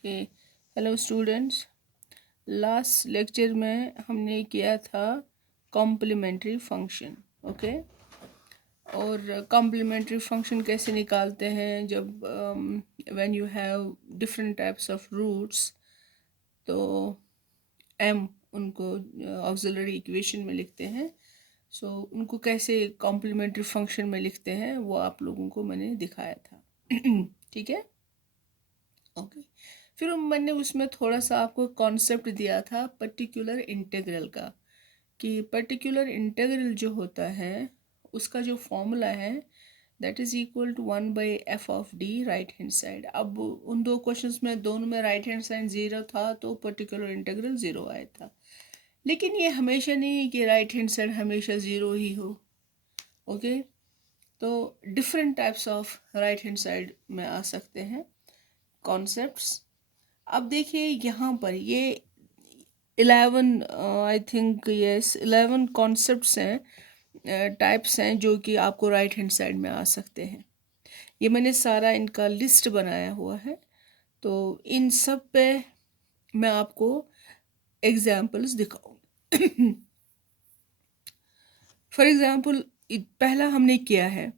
Okay, hello students. Last lecture में हमने किया था कॉम्प्लीमेंट्री फंक्शन। ओके, और कॉम्प्लीमेंट्री फंक्शन कैसे निकालते हैं जब when you have different types of roots, तो एम उनको ऑक्सिलरी इक्वेशन में लिखते हैं। सो उनको कैसे कॉम्प्लीमेंट्री फंक्शन में लिखते हैं वो आप लोगों को मैंने दिखाया था। ठीक है, ओके। फिर मैंने उसमें थोड़ा सा आपको कॉन्सेप्ट दिया था पर्टिकुलर इंटीग्रल का, कि पर्टिकुलर इंटीग्रल जो होता है उसका जो फॉर्मूला है that is equal to 1/f(d) right hand side. अब उन दो क्वेश्चंस में दोनों में राइट हैंड साइड ज़ीरो था तो पर्टिकुलर इंटीग्रल ज़ीरो आया था। लेकिन ये हमेशा नहीं कि राइट हैंड साइड हमेशा ज़ीरो ही हो। ओके, तो different types of right hand side में आ सकते हैं कॉन्सेप्ट्स। अब देखिए यहाँ पर ये 11 आई थिंक यस 11 कॉन्सेप्ट्स हैं, टाइप्स हैं जो कि आपको राइट हैंड साइड में आ सकते हैं। ये मैंने सारा इनका लिस्ट बनाया हुआ है, तो इन सब पे मैं आपको एग्जाम्पल्स दिखाऊंगी। फॉर एग्जाम्पल पहला हमने किया है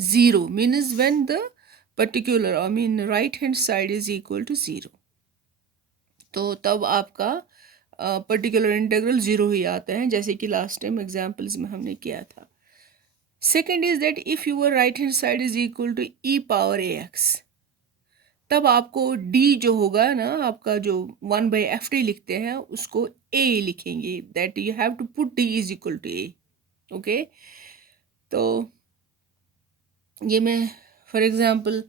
zero means when the particular I mean right hand side is equal to zero, तो तब आपका पर्टिकुलर इंटीग्रल ज़ीरो ही आता है, जैसे कि लास्ट टाइम एग्जाम्पल्स में हमने किया था। Second is that if your right hand side is equal to e⁻ax, तब आपको d जो होगा ना, आपका जो 1/f(d) लिखते हैं उसको a लिखेंगे, that you have to put d is equal to a। Okay, तो ये मैं फॉर एग्जांपल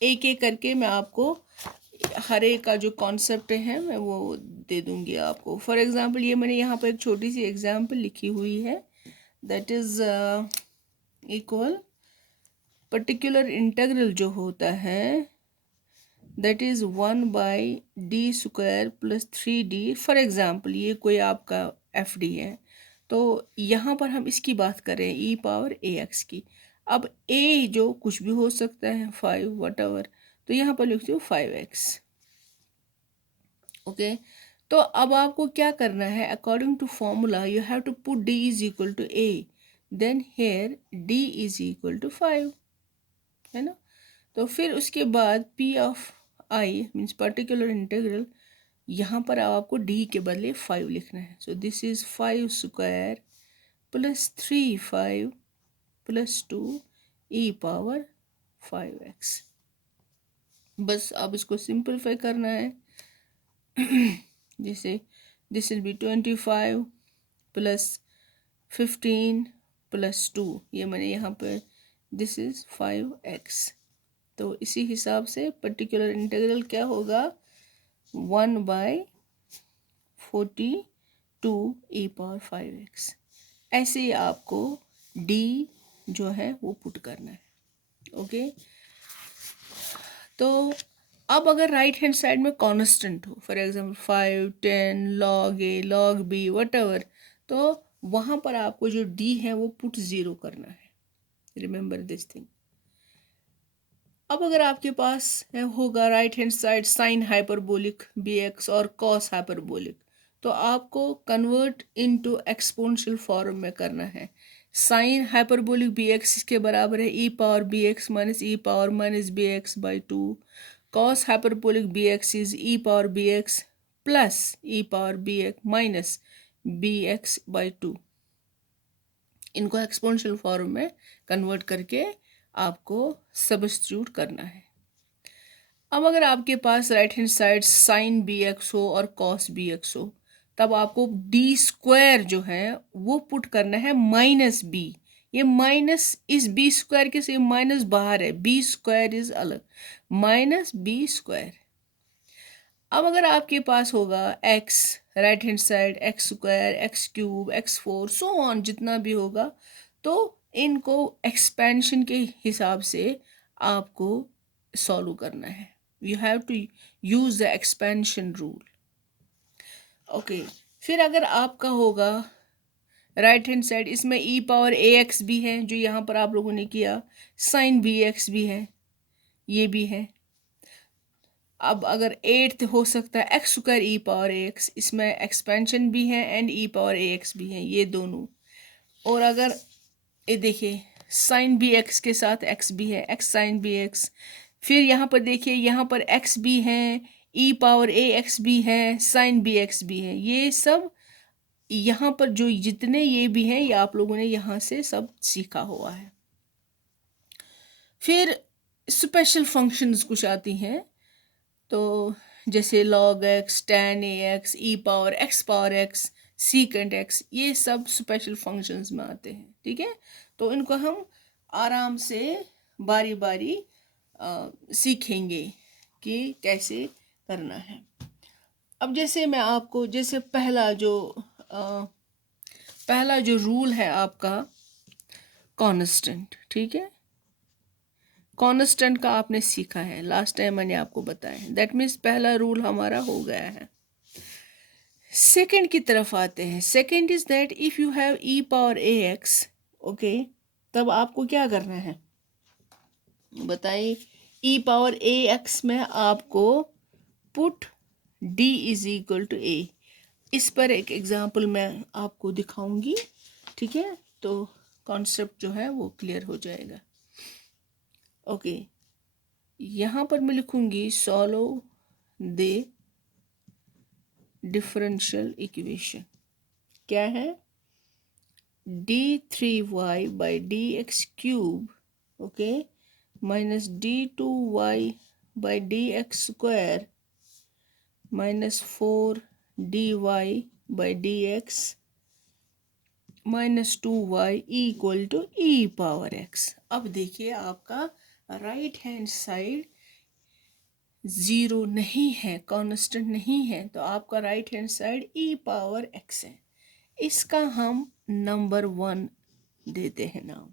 एक एक करके मैं आपको हर एक का जो कॉन्सेप्ट है मैं वो दे दूंगी आपको। फॉर एग्जांपल ये मैंने यहाँ पर एक छोटी सी एग्जांपल लिखी हुई है, that is equal particular integral जो होता है that is 1/d² + 3d। For example ये कोई आपका f(d) है, तो यहाँ पर हम इसकी बात कर रहे हैं e⁻ax की। अब a जो कुछ भी हो सकता है 5 वट, तो यहाँ पर लिखती हूँ 5x। ओके, तो अब आपको क्या करना है, according to formula you have to put d is equal to a, then here d is equal to 5, है ना। तो फिर उसके बाद p of i means particular integral, यहाँ पर आपको d के बदले 5 लिखना है। So this is 5² + 3 5 + 2 e⁻5x। बस अब इसको सिंपलीफाई करना है। जैसे दिस विल बी 25 + 15 + 2, ये मैंने यहाँ पर दिस इज 5x। तो इसी हिसाब से पर्टिकुलर इंटीग्रल क्या होगा 1/42 e⁻5x। ऐसे ही आपको d जो है वो पुट करना है। ओके, तो अब अगर राइट हैंड साइड में कांस्टेंट हो, for example 5 10 log a log b whatever, तो वहाँ पर आपको जो d है वो पुट ज़ीरो करना है। Remember this thing. अब अगर आपके पास होगा right hand side sine hyperbolic bx और कॉस हाइपरबोलिक, तो आपको कन्वर्ट इनटू एक्सपोनेंशियल फॉर्म में करना है। साइन हाइपरबोलिक bx इसके बराबर है e⁻bx - e⁻−bx/2। Cos hyperbolic bx is e⁻bx + e⁻bx - bx/2। इनको एक्सपोनेंशियल फॉर्म में कन्वर्ट करके आपको सब्स्टिट्यूट करना है। अब अगर आपके पास right hand side sine bx हो और कॉस bx हो, तब आपको d² जो है वो पुट करना है -b। ये माइनस इस b² के से माइनस बाहर है, b² इज अलग, -b²। अब अगर आपके पास होगा x right hand side x² x³ x4 so on जितना भी होगा, तो इनको एक्सपेंशन के हिसाब से आपको सॉल्व करना है। You have to use the expansion rule. Okay, फिर अगर आपका होगा राइट हैंड साइड, इसमें e⁻ax भी है जो यहाँ पर आप लोगों ने किया, साइन bx भी है, ये भी है, अब अगर एट्थ हो सकता है एक्स स्क्वायर ई पावर ए एक्स, इसमें एक्सपेंशन भी है and E power A x भी है, ये दोनों। और अगर ये देखिए साइन बी एक्स के साथ एक्स भी है, एक्स साइन बी एक्स। फिर यहाँ पर देखिए यहाँ पर एक्स भी है, ई पावर ए एक्स भी है, साइन बी एक्स भी है। ये सब यहाँ पर जो जितने ये भी हैं ये आप लोगों ने यहाँ से सब सीखा हुआ है। फिर स्पेशल फंक्शंस कुछ आती हैं, तो जैसे log x, tan ax, e power x, secant x, ये सब स्पेशल फंक्शंस में आते हैं। ठीक है, तो इनको हम आराम से बारी बारी सीखेंगे कि कैसे करना है। अब जैसे मैं आपको जैसे पहला जो रूल है आपका कांस्टेंट, ठीक है, कांस्टेंट का आपने सीखा है, लास्ट टाइम मैंने आपको बताया है। दैट मीन्स पहला रूल हमारा हो गया है। सेकंड की तरफ आते हैं। Second is that if you have E power A x, okay, तब आपको क्या करना है बताइए। ई पावर ए एक्स में आपको put D is equal to a. इस पर एक एग्जांपल मैं आपको दिखाऊंगी, ठीक है, तो कॉन्सेप्ट जो है वो क्लियर हो जाएगा। ओके, यहाँ पर मैं लिखूंगी सॉल्व द डिफरेंशियल इक्वेशन। क्या है, d3y by D X cube, okay, minus d2y by D X square minus 4dy by D X minus 2y equal to E power X. अब देखिए आपका राइट हैंड साइड ज़ीरो नहीं है, constant नहीं है, तो आपका राइट हैंड साइड ई power x है। इसका हम नंबर 1 देते हैं नाम।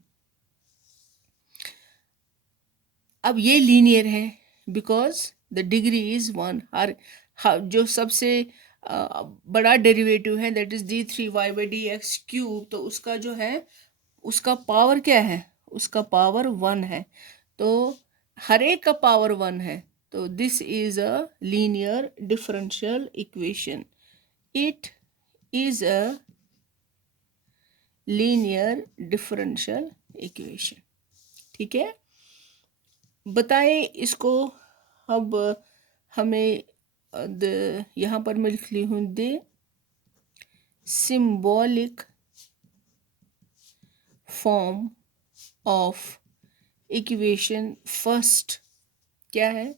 अब ये लीनियर है बिकॉज द डिग्री इज 1। हर जो सबसे बड़ा डेरिवेटिव है that is d3y by D X cube, तो उसका जो है उसका पावर क्या है, उसका पावर 1 है, तो हर एक का पावर 1 है, तो this is a linear differential equation. It is a linear differential equation. ठीक है, बताएं इसको। अब हमें यहाँ पर मैं लिख ली हूँ the symbolic form of equation first क्या है,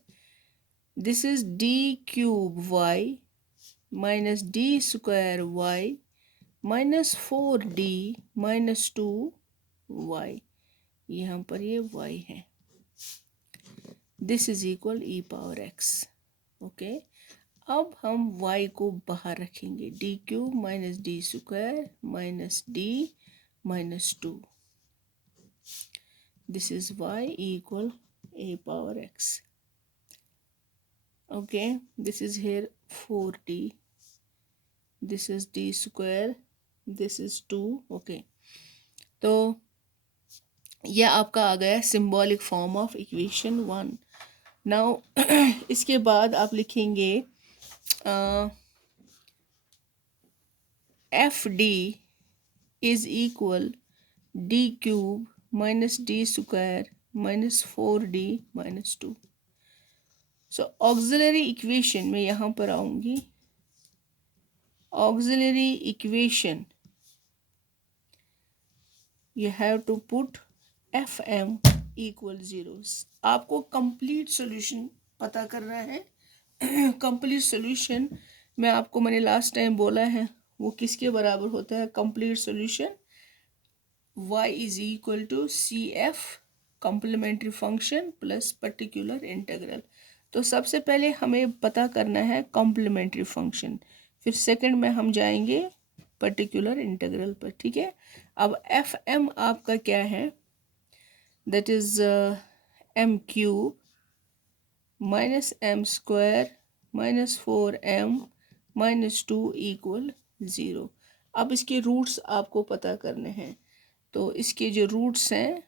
this is D cube Y minus D square Y minus 4d minus 2y, यहाँ पर ये y है, this is equal E power x। Okay, अब हम y को बाहर रखेंगे, D cube minus D square minus D minus 2, this is y equal a power x। Okay, this is here 4d, this is d square, this is 2। Okay, तो यह आपका आ गया symbolic form of equation 1। Now इसके बाद आप लिखेंगे F D is equal D cube minus D square minus 4d minus 2। So auxiliary equation में यहाँ पर आऊँगी, auxiliary equation you have to put fm equal 0। आपको कंप्लीट सॉल्यूशन पता करना है। कंप्लीट सॉल्यूशन में आपको मैंने लास्ट टाइम बोला है वो किसके बराबर होता है, complete solution y is equal to C F complementary function plus particular integral. तो सबसे पहले हमें पता करना है कॉम्प्लीमेंट्री फंक्शन, फिर सेकंड में हम जाएंगे पर्टिकुलर इंटीग्रल पर। ठीक है, अब एफ एम आपका क्या है, that is M cube minus M square minus 4m minus 2 equal 0। अब इसके रूट्स आपको पता करने हैं, तो इसके जो रूट्स हैं,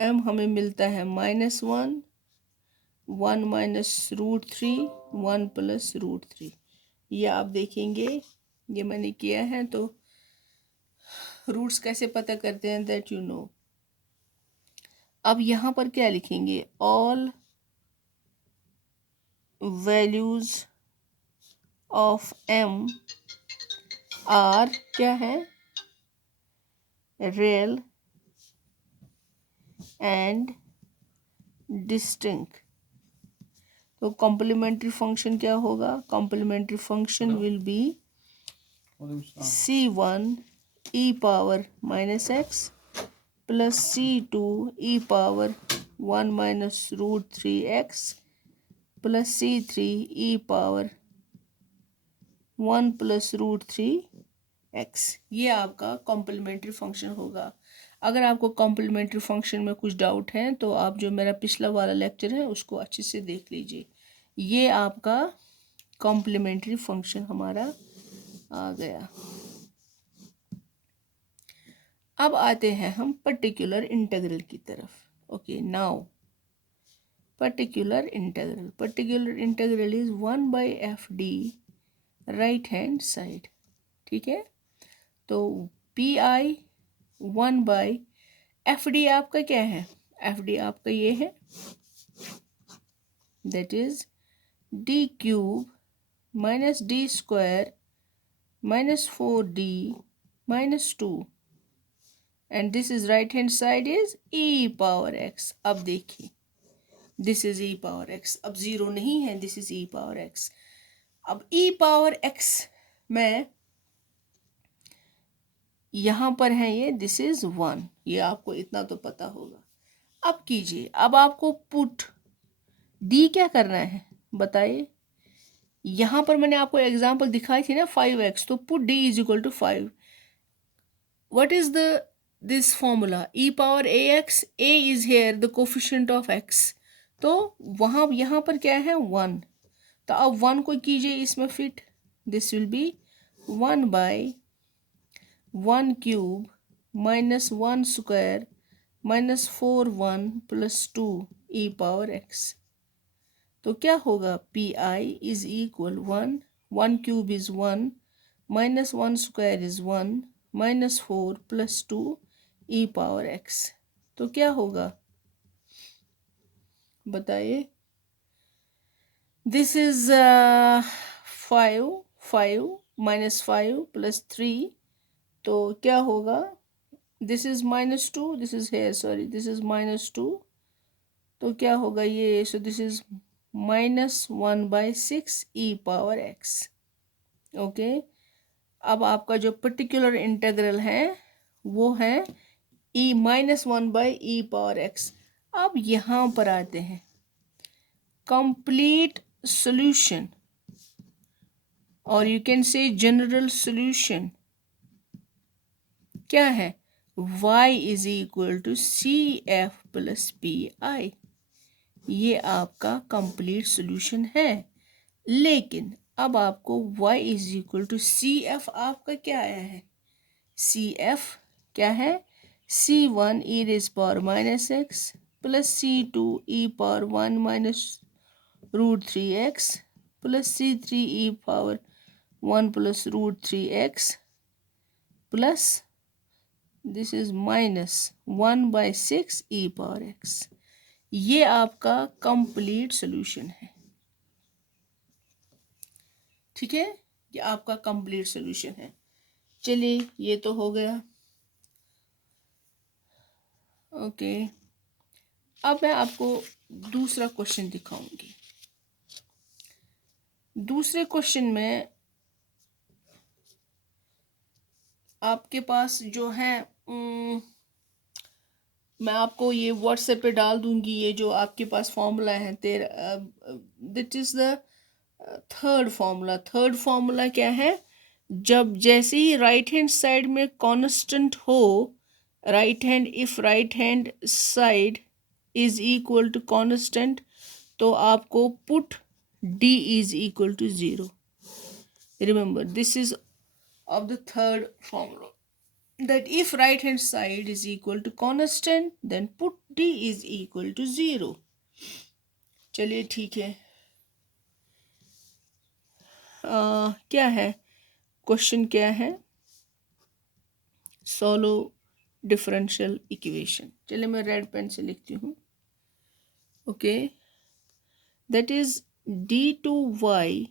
m हमें मिलता है -1, 1 minus root three, 1 plus root three. ये आप देखेंगे, ये मैंने किया है। तो रूट्स कैसे पता करते हैं, दैट यू नो। अब यहाँ पर क्या लिखेंगे, all values of m are क्या है, रियल एंड डिस्टिंक्ट। तो कॉम्प्लीमेंट्री फंक्शन क्या होगा, complementary function will be c1 e power minus x plus c2 e power 1 minus root three x plus c3 e power 1 plus root three X. ये आपका complementary function होगा। अगर आपको complementary function में कुछ doubt है तो आप जो मेरा पिछला वाला लेक्चर है उसको अच्छे से देख लीजिए। ये आपका कॉम्प्लीमेंट्री फंक्शन हमारा आ गया। अब आते हैं हम पर्टिकुलर इंटीग्रल की तरफ। Okay, now particular integral is 1 by F D right hand side. ठीक है, तो P I 1 by F D आपका क्या है, एफ डी आपका ये है, that is D cube minus D square minus 4d minus 2 and this is right hand side is e power x। अब देखिए, this is e power x, अब zero नहीं है, this is e power x। अब e power x में यहाँ पर है ये, दिस इज 1, ये आपको इतना तो पता होगा। अब कीजिए, अब आपको पुट d क्या करना है बताइए। यहाँ पर मैंने आपको एग्जांपल दिखाई थी ना 5x, तो put d is equal to 5। What is the this formula, e power ax, a is here the coefficient of x, तो वहाँ यहाँ पर क्या है 1, तो अब 1 को कीजिए इसमें fit, this will B 1 by 1 cube minus 1 square minus 4 1 plus 2 e power x। तो क्या होगा, P I is equal 1, 1 cube is 1 minus 1 square is 1 minus 4 plus 2 E power x. तो क्या होगा बताइए, दिस इज 5 माइनस 5 प्लस 3, तो क्या होगा, this is minus 2, this is है सॉरी, दिस इज माइनस 2, तो क्या होगा ये, so this is minus 1 by 6 E power X. Okay, अब आपका जो पर्टिकुलर इंटीग्रल है वो है e minus 1 by E power X. अब यहाँ पर आते हैं कंप्लीट सॉल्यूशन, और you can say general solution क्या है, y is equal to C F plus P आई। ये आपका कंप्लीट सॉल्यूशन है। लेकिन अब आपको y is equal to C F आपका क्या आया है, सी एफ क्या है, c1 e raise power minus x plus c2 e power 1 minus root three x plus c3 e power 1 plus root three x plus this is minus 1 by 6 E power x. ये आपका complete solution है। ठीक है, ये आपका complete solution है। चलिए, ये तो हो गया। ओके, अब मैं आपको दूसरा क्वेश्चन दिखाऊंगी। दूसरे क्वेश्चन में आपके पास जो है मैं आपको ये व्हाट्सएप पे डाल दूंगी, ये जो आपके पास फॉर्मूला है तेरा, that is the third formula. Third formula क्या है, जब जैसे ही राइट हैंड साइड में कांस्टेंट हो, right hand if right hand side is equal to constant, तो आपको put d is equal to 0। Remember this is of the third formula, that if right hand side is equal to constant then put d is equal to 0। चलिए ठीक है। क्या है question, क्या है? Solo differential equation. चलिए मैं red pen से लिखती हूँ। Okay, that is d2y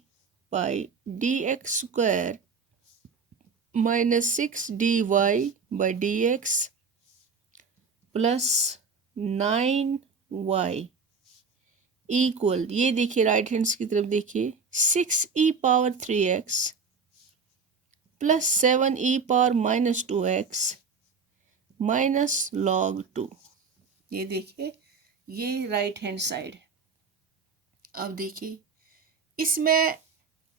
by dx square minus 6dy by dx plus 9y equal, ये देखिए राइट हैंड्स की तरफ देखिए, 6e⁻3x plus 7e⁻−2x minus log 2। ये देखिए, ये राइट हैंड साइड है। अब देखिए इसमें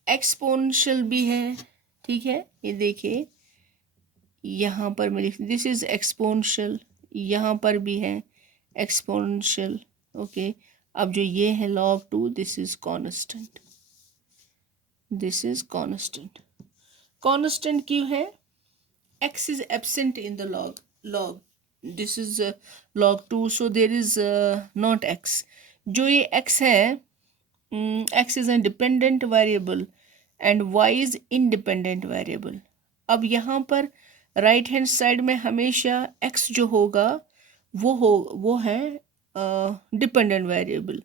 एक्सपोनेंशियल भी है, ठीक है। ये देखिए यहाँ पर मैं लिख, दिस इज एक्सपोनेंशियल, यहाँ पर भी है एक्सपोनेंशियल। ओके, अब जो ये है log 2, this is constant, this is constant. Constant क्यों है? x is absent in the log, this is log 2, so there is not x। जो ये x है, x is a dependent variable and y is independent variable। अब यहाँ पर right hand side में हमेशा x जो होगा वो है डिपेंडेंट वेरिएबल,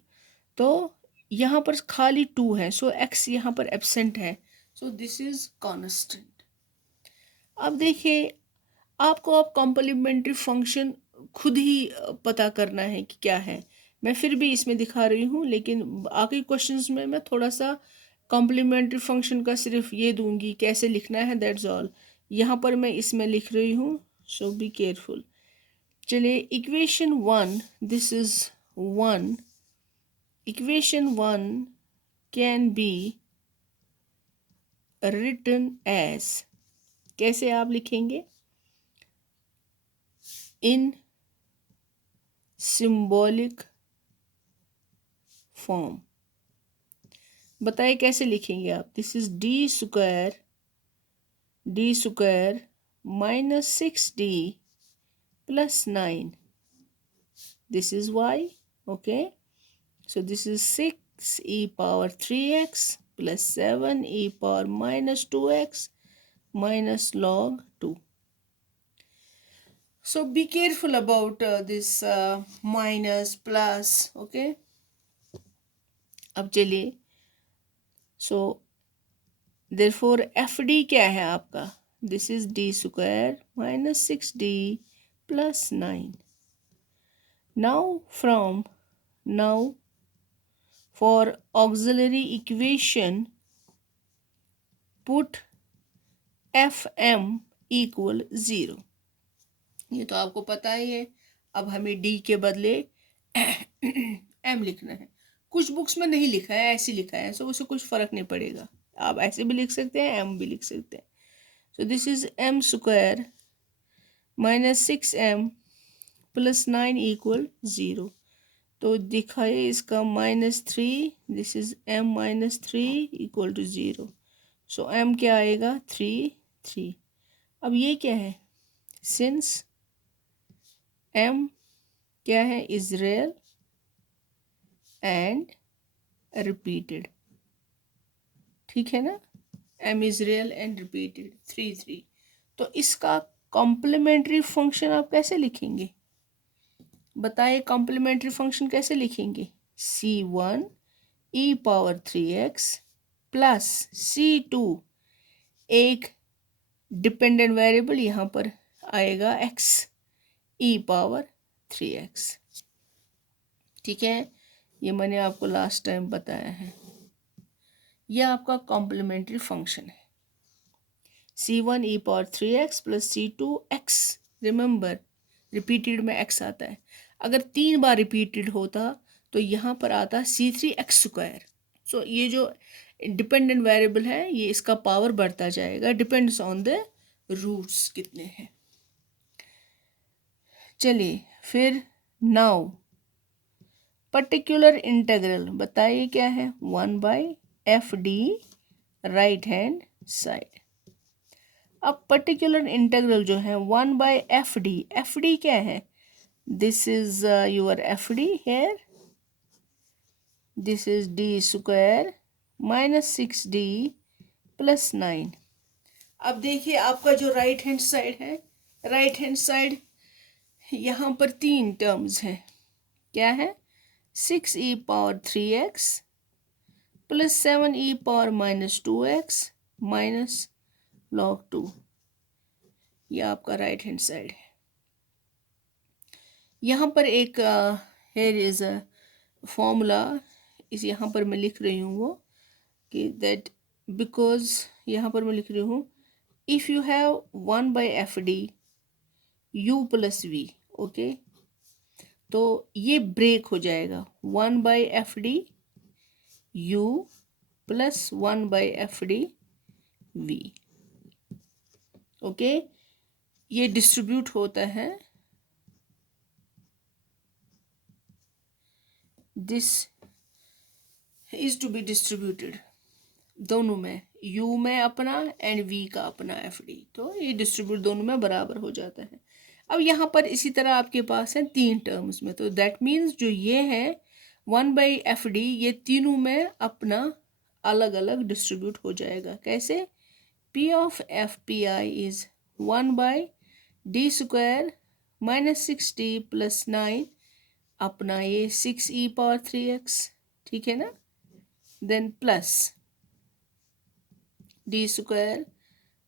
तो यहाँ पर खाली 2 है, सो x यहाँ पर एब्सेंट है, सो दिस इज कांस्टेंट। अब देखिए आपको अब कॉम्प्लीमेंट्री फंक्शन खुद ही पता करना है कि क्या है। मैं फिर भी इसमें दिखा रही हूँ, लेकिन आगे क्वेश्चंस में मैं थोड़ा सा कॉम्प्लीमेंट्री फंक्शन का सिर्फ ये दूंगी कैसे लिखना है, दैट्स ऑल। यहाँ पर मैं इसमें लिख रही हूँ, सो बी केयरफुल। चलिए equation 1, this is 1, equation 1 can be written as, कैसे आप लिखेंगे? In symbolic form. बताइए कैसे लिखेंगे आप? This is d square minus 6d plus 9, this is y। Okay, so this is 6e⁻3x plus 7e⁻−2x minus log 2। So be careful about this minus plus, okay। अब चलिए, सो therefore FD क्या है आपका? This is d square minus 6d plus 9। now for auxiliary equation put fm equal 0। ये तो आपको पता ही है। अब हमें d के बदले m लिखना है। कुछ बुक्स में नहीं लिखा है, ऐसे लिखा है, सो उससे कुछ फर्क नहीं पड़ेगा। आप ऐसे भी लिख सकते हैं, m भी लिख सकते हैं। So this is m square minus 6m plus 9 equal 0। तो दिखाइए इसका -3, this is m-3 equal to 0। So m क्या आएगा? 3। अब ये क्या है? सिंस m क्या है? इज रियल एंड रिपीटेड, ठीक है ना? m is real and repeated, 3। तो इसका कॉम्प्लीमेंट्री फंक्शन आप कैसे लिखेंगे? बताइए कॉम्प्लीमेंट्री फंक्शन कैसे लिखेंगे? c1e⁻3x प्लस c2, एक डिपेंडेंट वेरिएबल यहाँ पर आएगा x e⁻3x, ठीक है। ये मैंने आपको लास्ट टाइम बताया है। यह आपका कॉम्प्लीमेंट्री फंक्शन है, c1e⁻3x plus c2x। Remember repeated में x आता है, अगर 3 बार रिपीटेड होता तो यहाँ पर आता c3x²। सो ये जो डिपेंडेंट वेरिएबल है, ये इसका पावर बढ़ता जाएगा, डिपेंड्स ऑन द रूट्स कितने हैं। चलिए फिर नाउ पर्टिकुलर इंटीग्रल बताइए क्या है? 1/fd right hand side. अब पर्टिकुलर इंटीग्रल जो है 1/fd, fd क्या है? This is your fd here, this is d square minus 6d plus 9। अब देखिए आपका जो राइट हैंड साइड है, राइट हैंड साइड यहाँ पर 3 टर्म्स हैं। क्या है? 6e⁻3x plus 7e⁻−2x minus log 2। ये आपका राइट हैंड साइड है। यहाँ पर एक हेयर इज अ फॉर्मूला, इस यहाँ पर मैं लिख रही हूँ वो कि दैट बिकॉज यहाँ पर मैं लिख रही हूँ if you have 1/FD u plus v, okay, तो ये ब्रेक हो जाएगा 1/FD u plus 1/FD v, okay. ये डिस्ट्रीब्यूट होता है, this is to be distributed दोनों में, u में अपना एंड v का अपना FD, तो ये डिस्ट्रीब्यूट दोनों में बराबर हो जाता है। अब यहाँ पर इसी तरह आपके पास है 3 टर्म्स में, तो दैट मीन्स जो ये है 1/FD ये तीनों में अपना अलग अलग डिस्ट्रीब्यूट हो जाएगा। कैसे? P of FPI is 1/d² minus 6d plus 9 अपना ये 6e⁻3x, ठीक है ना, then plus d²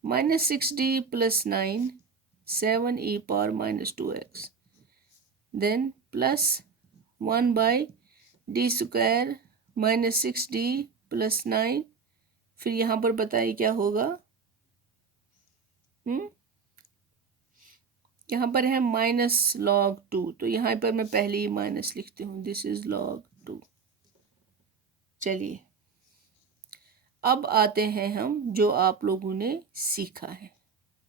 minus 6d plus 9 7e⁻−2x, then plus 1/d² minus 6d plus 9, फिर यहाँ पर बताइए क्या होगा। यहाँ पर है माइनस log 2, तो यहाँ पर मैं पहले ही माइनस लिखती हूँ, दिस इज log 2। चलिए अब आते हैं हम जो आप लोगों ने सीखा है,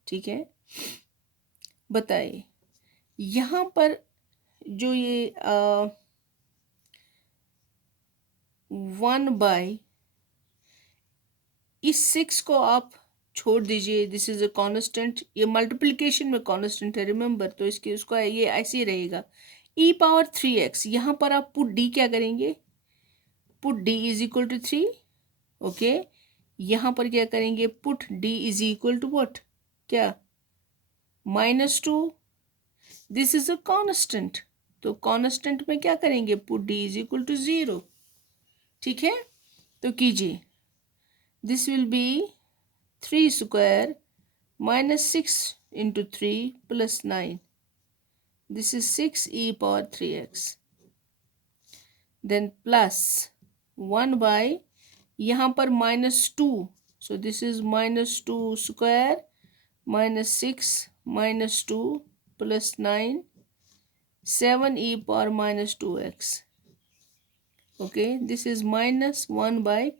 ठीक है। बताइए यहाँ पर जो ये 1/, इस 6 को आप छोड़ दीजिए, दिस इज अ कांस्टेंट, ये मल्टीप्लिकेशन में कांस्टेंट है रिमेंबर, तो इसके उसका ये ऐसे ही रहेगा। e⁻3x यहाँ पर आप पुट d क्या करेंगे, put d is equal to 3, okay. यहाँ पर क्या करेंगे, put d is equal to what, क्या, -2, दिस इज अ कांस्टेंट, तो कांस्टेंट में क्या करेंगे, put d is equal to 0, ठीक है। तो कीजिए, this will be 3² minus 6 into 3 plus 9, this is 6e⁻3x, then plus 1/, यहाँ पर -2, so this is -2² minus 6 -2 plus 9 7e⁻−2x, okay, this is -1/,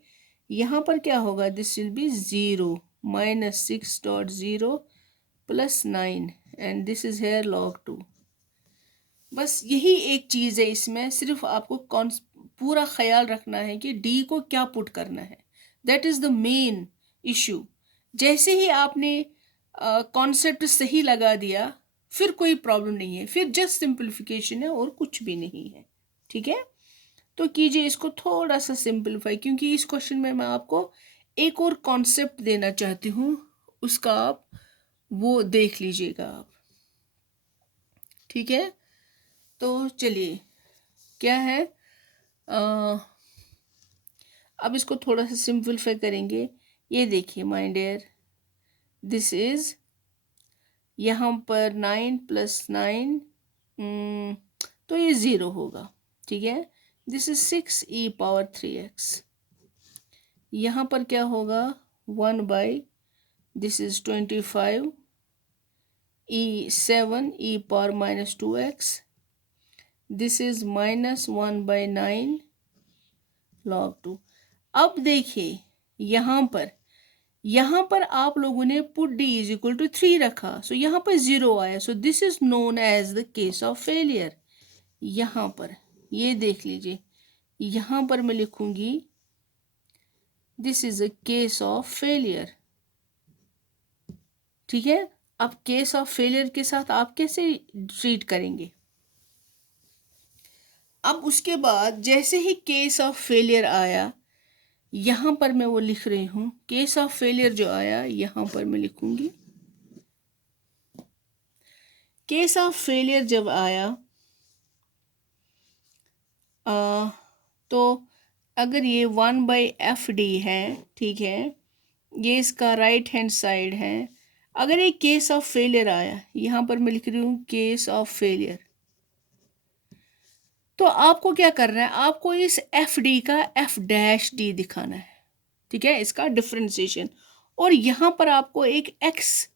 यहाँ पर क्या होगा, this will B 0 -6.0 plus 9 and this is here log 2। बस यही एक चीज़ है इसमें, सिर्फ आपको पूरा ख्याल रखना है कि डी को क्या पुट करना है, that is the main issue. जैसे ही आपने कॉन्सेप्ट सही लगा दिया फिर कोई प्रॉब्लम नहीं है, फिर जस्ट सिंप्लीफिकेशन है और कुछ भी नहीं है, ठीक है। तो कीजिए इसको थोड़ा सा सिंप्लीफाई, क्योंकि इस क्वेश्चन में मैं आपको एक और कॉन्सेप्ट देना चाहती हूँ, उसका आप वो देख लीजिएगा आप, ठीक है। तो चलिए क्या है, अब इसको थोड़ा सा सिंप्लीफाई करेंगे। ये देखिए माय डियर, दिस इज यहाँ पर 9 प्लस 9, तो ये 0 होगा, ठीक है। दिस इज 6e⁻3x, यहाँ पर क्या होगा 1/, this is 25 7e⁻−2x, this is -1/9 log 2। अब देखिए यहाँ पर आप लोगों ने put d is equal to 3 रखा, सो यहाँ पर 0 आया, so this is known as the case of failure. यहाँ पर ये देख लीजिए, यहाँ पर मैं लिखूंगी this is a case of failure, ठीक है। अब केस ऑफ फेलियर के साथ आप कैसे ट्रीट करेंगे, अब उसके बाद जैसे ही केस ऑफ फेलियर आया, यहाँ पर मैं वो लिख रही हूँ, केस ऑफ फेलियर जो आया यहाँ पर मैं लिखूंगी। केस ऑफ फेलियर जब आया तो अगर ये 1/FD है, ठीक है, ये इसका राइट हैंड साइड है। अगर ये केस ऑफ फेलियर आया, यहाँ पर मैं लिख रही हूँ केस ऑफ फेलियर, तो आपको क्या करना है, आपको इस FD का F' दिखाना है, ठीक है, इसका डिफरेंशिएशन। और यहाँ पर आपको एक x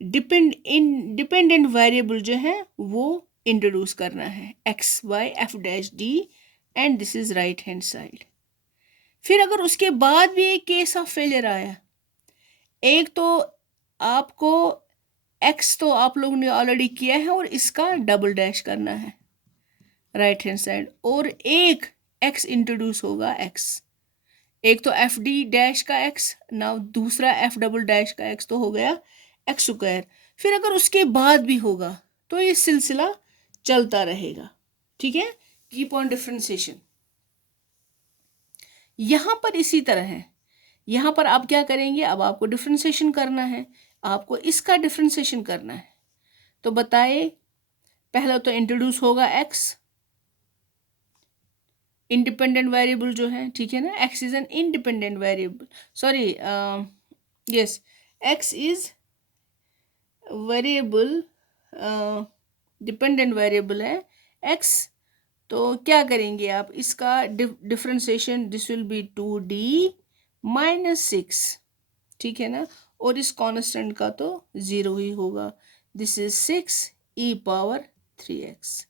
डिपेंडेंट वेरिएबल जो है वो इंट्रोड्यूस करना है, x/F' and this is right hand side. फिर अगर उसके बाद भी एक केस ऑफ फेलियर आया, एक तो आपको x तो आप लोगों ने ऑलरेडी किया है और इसका डबल डैश करना है राइट हैंड साइड, और एक x इंट्रोड्यूस होगा, x एक तो FD' का x, ना दूसरा F" का x, तो हो गया x²। फिर अगर उसके बाद भी होगा तो ये सिलसिला चलता रहेगा, ठीक है। Keep on differentiation. यहां पर इसी तरह है, यहां पर आप क्या करेंगे, अब आपको डिफरेंशिएशन करना है, आपको इसका डिफरेंशिएशन करना है। तो बताइए, पहला तो इंट्रोड्यूस होगा x, इंडिपेंडेंट वेरिएबल जो है, ठीक है ना, x is an independent variable, sorry yes, x is variable, dependent variable है x। तो क्या करेंगे आप, इसका differentiation, this will B 2d - 6, ठीक है ना, और इस कांस्टेंट का तो 0 ही होगा, दिस इज 6e⁻3x,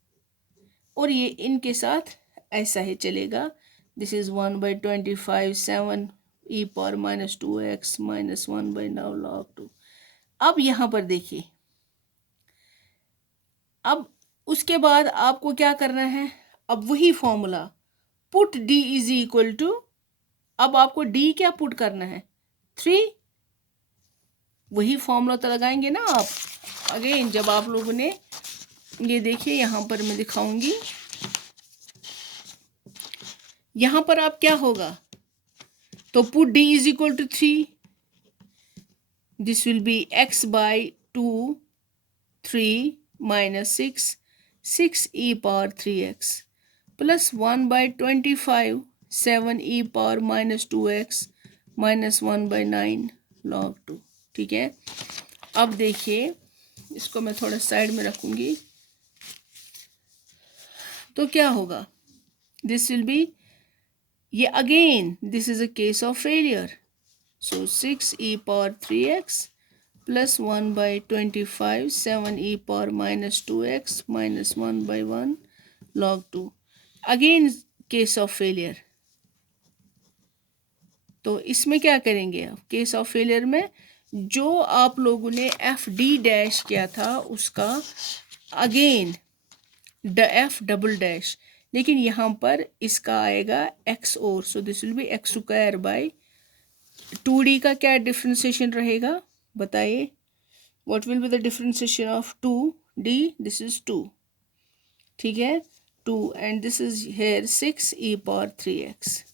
और ये इनके साथ ऐसा ही चलेगा, दिस इज 1/25 7e⁻2x - 1/9 log 2। अब यहाँ पर देखिए, अब उसके बाद आपको क्या करना है, अब वही formula, put d is equal to, अब आपको d क्या पुट करना है, 3, वही फॉर्मूला तो लगाएंगे ना आप। अगेन जब आप लोगों ने ये देखिए, यहाँ पर मैं दिखाऊंगी, यहाँ पर आप क्या होगा, तो put d is equal to 3, this will be x/2 3 - 6 6e⁻3x plus 1/25 7e⁻2x - 1/9 log 2, ठीक है। अब देखिए, इसको मैं थोड़ा साइड में रखूंगी, तो क्या होगा, दिस विल बी, ये again this is a case of failure, so 6e⁻3x plus 1/25 7e⁻2x - 1/1 log 2, again case of failure. तो इसमें क्या करेंगे आप, केस ऑफ फेलियर में जो आप लोगों ने FD' किया था उसका अगेन F', लेकिन यहाँ पर इसका आएगा x, और so this will B x² 2d का क्या डिफ्रेंसिएशन रहेगा, बताइए, what will be the differentiation of 2d, this is 2, ठीक है, 2, and this is here 6e⁻3x।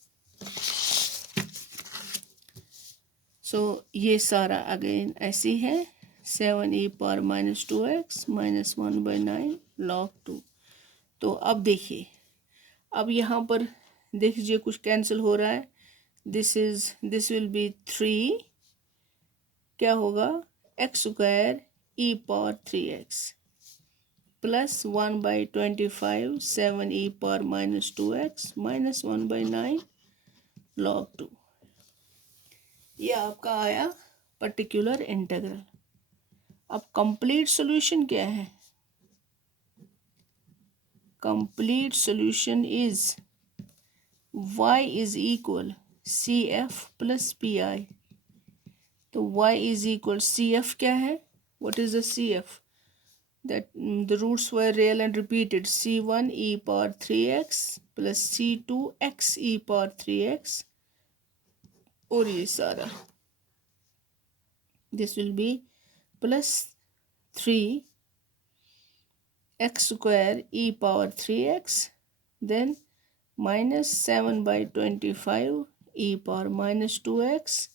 सो ये सारा अगेन ऐसे है, 7e⁻2x - 1/9 log 2। तो अब देखिए, अब यहाँ पर देखिए कुछ कैंसिल हो रहा है, दिस विल बी 3, क्या होगा, x² e⁻3x plus 1/25 7e⁻2x - 1/9 log 2। ये आपका आया पर्टिकुलर इंटीग्रल। अब कंप्लीट सॉल्यूशन क्या है, complete solution is y is equal CF plus PI। तो y इज इक्वल CF क्या है, what is the CF, that the roots were real and repeated, C1 e⁻3x plus C2 x e⁻3x, और ये सारा this will be plus 3 x² e⁻3x then -7/25 e power -2x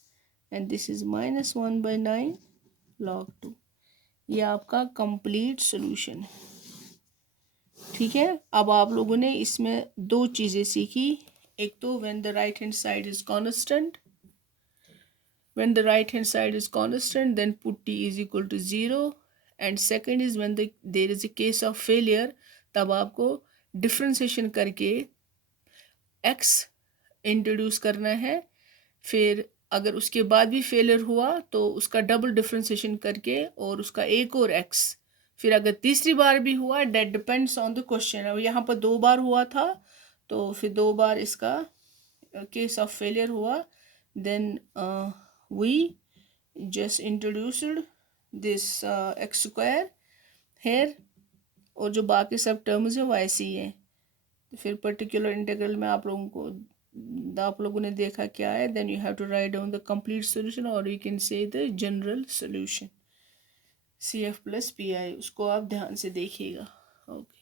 and this is -1/9 log 2। ये आपका complete solution है। ठीक है, अब आप लोगों ने इसमें दो चीज़ें सीखी। एक तो when the right hand side is constant, when the right hand side is constant then put t is equal to 0, and second is when there is a case of failure, तब आपको डिफ्रेंसिएशन करके x introduce करना है। फिर अगर उसके बाद भी फेलियर हुआ तो उसका डबल डिफ्रेंसिएशन करके और उसका एक और x, फिर अगर तीसरी बार भी हुआ that depends on the question. अब यहाँ पर 2 बार हुआ था तो फिर 2 बार इसका केस ऑफ फेलियर हुआ, then we just introduced this x square here, और जो बाकी सब टर्म्स हैं वो ऐसे ही हैं। तो फिर पर्टिकुलर इंटीग्रल में आप लोगों ने देखा क्या है, then you have to write down the complete solution और you can say the general solution CF + PI, उसको आप ध्यान से देखिएगा। ओके।